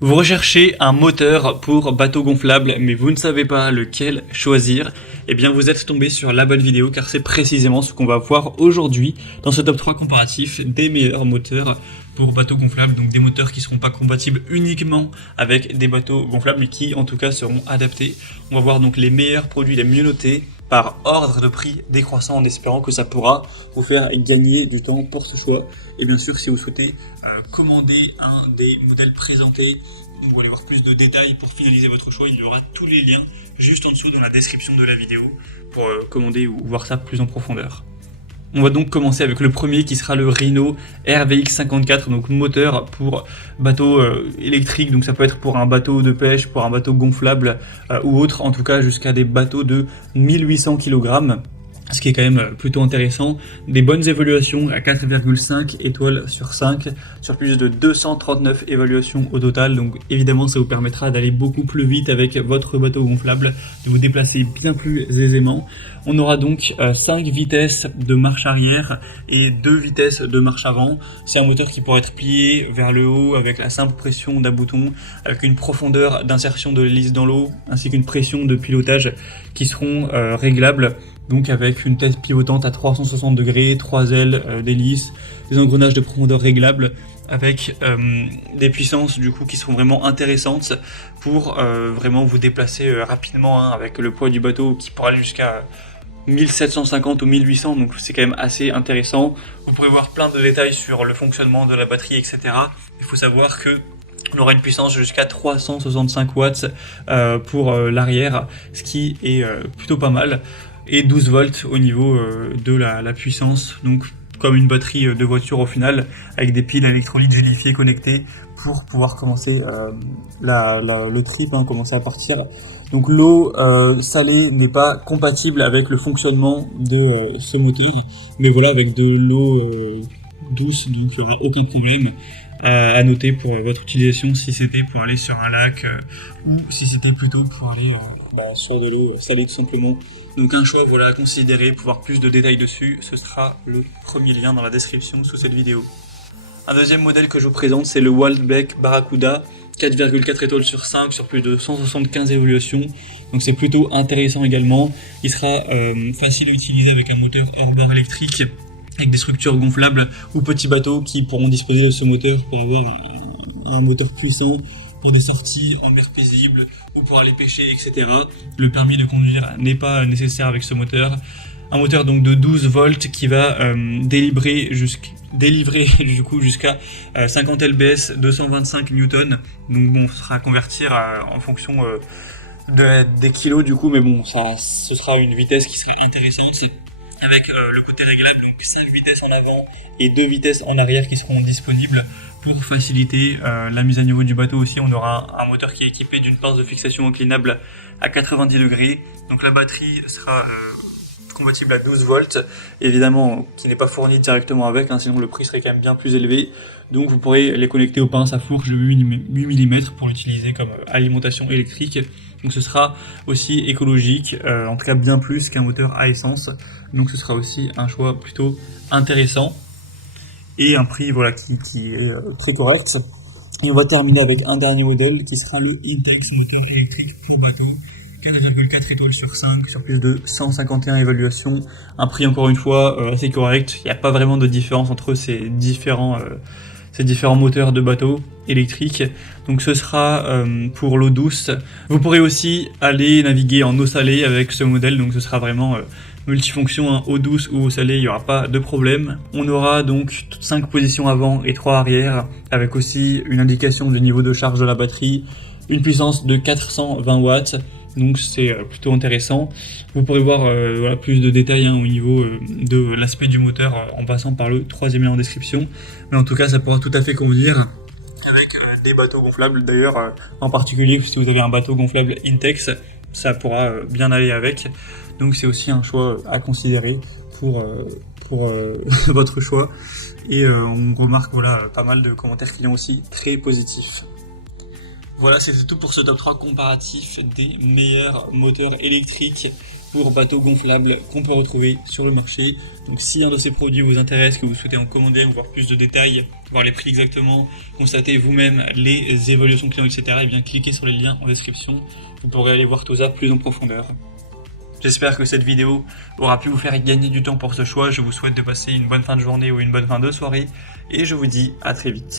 Vous recherchez un moteur pour bateau gonflable, mais vous ne savez pas lequel choisir. Eh bien, vous êtes tombé sur la bonne vidéo, car c'est précisément ce qu'on va voir aujourd'hui dans ce top 3 comparatif des meilleurs moteurs pour bateau gonflable. Donc des moteurs qui ne seront pas compatibles uniquement avec des bateaux gonflables, mais qui en tout cas seront adaptés. On va voir donc les meilleurs produits les mieux notés par ordre de prix décroissant, en espérant que ça pourra vous faire gagner du temps pour ce choix. Et bien sûr, si vous souhaitez commander un des modèles présentés, vous allez voir plus de détails pour finaliser votre choix, il y aura tous les liens juste en dessous dans la description de la vidéo pour commander ou voir ça plus en profondeur. On va donc commencer avec le premier qui sera le Rhino RVX 54, donc moteur pour bateau électrique, donc ça peut être pour un bateau de pêche, pour un bateau gonflable ou autre, en tout cas jusqu'à des bateaux de 1800 kg. Ce qui est quand même plutôt intéressant, des bonnes évaluations à 4,5 étoiles sur 5, sur plus de 239 évaluations au total, donc évidemment ça vous permettra d'aller beaucoup plus vite avec votre bateau gonflable, de vous déplacer bien plus aisément. On aura donc 5 vitesses de marche arrière et 2 vitesses de marche avant. C'est un moteur qui pourra être plié vers le haut avec la simple pression d'un bouton, avec une profondeur d'insertion de l'hélice dans l'eau, ainsi qu'une pression de pilotage qui seront réglables. Donc avec une tête pivotante à 360 degrés, 3 ailes d'hélice, des engrenages de profondeur réglables, avec des puissances du coup qui seront vraiment intéressantes pour vraiment vous déplacer rapidement, avec le poids du bateau qui pourra aller jusqu'à 1750 ou 1800, donc c'est quand même assez intéressant. Vous pourrez voir plein de détails sur le fonctionnement de la batterie, etc. Il faut savoir que on aura une puissance jusqu'à 365 watts pour l'arrière, ce qui est plutôt pas mal. Et 12 volts au niveau de la puissance, donc comme une batterie de voiture au final, avec des piles électrolytes gélifiées connectées pour pouvoir commencer le trip, commencer à partir. Donc l'eau salée n'est pas compatible avec le fonctionnement de ce moteur, mais voilà, avec de l'eau douce, donc il n'y aura aucun problème. À noter pour votre utilisation, si c'était pour aller sur un lac ou si c'était plutôt pour aller sur de l'eau salée tout simplement. Donc un choix à considérer. Pour voir plus de détails dessus, ce sera le premier lien dans la description sous cette vidéo. Un deuxième modèle que je vous présente, c'est le Waldbeck Barracuda, 4,4 étoiles sur 5 sur plus de 175 évaluations. Donc c'est plutôt intéressant également. Il sera facile à utiliser avec un moteur hors-bord électrique, avec des structures gonflables ou petits bateaux qui pourront disposer de ce moteur pour avoir un moteur puissant pour des sorties en mer paisible ou pour aller pêcher, etc. Le permis de conduire n'est pas nécessaire avec ce moteur. Un moteur donc de 12 volts qui va délivrer du coup jusqu'à 50 lbs, 225 newtons. Donc bon, ce sera à convertir en fonction des kilos du coup, mais bon, ce sera une vitesse qui sera intéressante. Avec le côté réglable, donc 5 vitesses en avant et 2 vitesses en arrière qui seront disponibles pour faciliter la mise à niveau du bateau aussi. On aura un moteur qui est équipé d'une pince de fixation inclinable à 90 degrés. Donc la batterie sera compatible à 12 volts, évidemment qui n'est pas fournie directement avec, sinon le prix serait quand même bien plus élevé. Donc vous pourrez les connecter aux pinces à fourche de 8 mm pour l'utiliser comme alimentation électrique. Donc ce sera aussi écologique, en tout cas bien plus qu'un moteur à essence. Donc ce sera aussi un choix plutôt intéressant et un prix qui est très correct. Et on va terminer avec un dernier modèle qui sera le Intex moteur électrique pour bateau, 4,4 étoiles sur 5 sur plus de 151 évaluations. Un prix encore une fois assez correct. Il n'y a pas vraiment de différence entre ces différents moteurs de bateau électriques. Donc ce sera pour l'eau douce. Vous pourrez aussi aller naviguer en eau salée avec ce modèle, donc ce sera vraiment multifonction, eau douce ou eau salée, il n'y aura pas de problème. On aura donc 5 positions avant et 3 arrière, avec aussi une indication du niveau de charge de la batterie, une puissance de 420 watts. Donc c'est plutôt intéressant. Vous pourrez voir plus de détails au niveau de l'aspect du moteur en passant par le troisième lien en description. Mais en tout cas, ça pourra tout à fait convenir avec des bateaux gonflables. D'ailleurs, en particulier, si vous avez un bateau gonflable Intex, ça pourra bien aller avec. Donc c'est aussi un choix à considérer pour votre choix. Et on remarque pas mal de commentaires clients aussi très positifs. Voilà, c'était tout pour ce top 3 comparatif des meilleurs moteurs électriques pour bateaux gonflables qu'on peut retrouver sur le marché. Donc si un de ces produits vous intéresse, que vous souhaitez en commander ou voir plus de détails, voir les prix exactement, constater vous-même les évaluations clients, etc., et bien cliquez sur les liens en description. Vous pourrez aller voir tout ça plus en profondeur. J'espère que cette vidéo aura pu vous faire gagner du temps pour ce choix. Je vous souhaite de passer une bonne fin de journée ou une bonne fin de soirée et je vous dis à très vite.